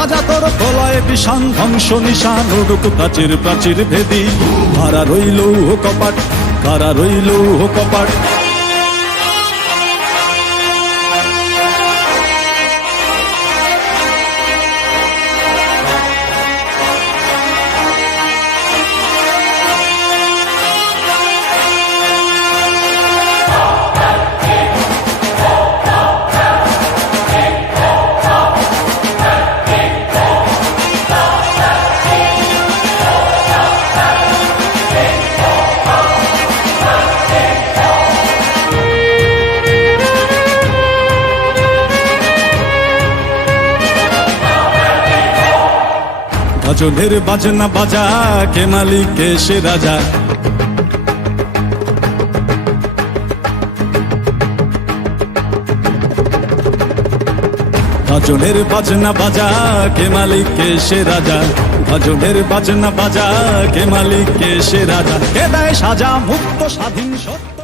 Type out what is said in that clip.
ঈশান তোর প্রলয় বিষাং ধ্বংস নিশান, উড়ুক প্রাচীর প্রাচীর ভেদি। কারা রইল কপাট? কারা রইল কপাট? ভজনের বাজনা বাজা, কে মালিক, কে সে রাজা? ভজনের বাজনা বাজা, কে মালিক, কে সে রাজা? ভজনের বাজনা বাজা, কে মালিক, কে সে রাজা? কে দেয় সাজা মুক্ত স্বাধীন স্বর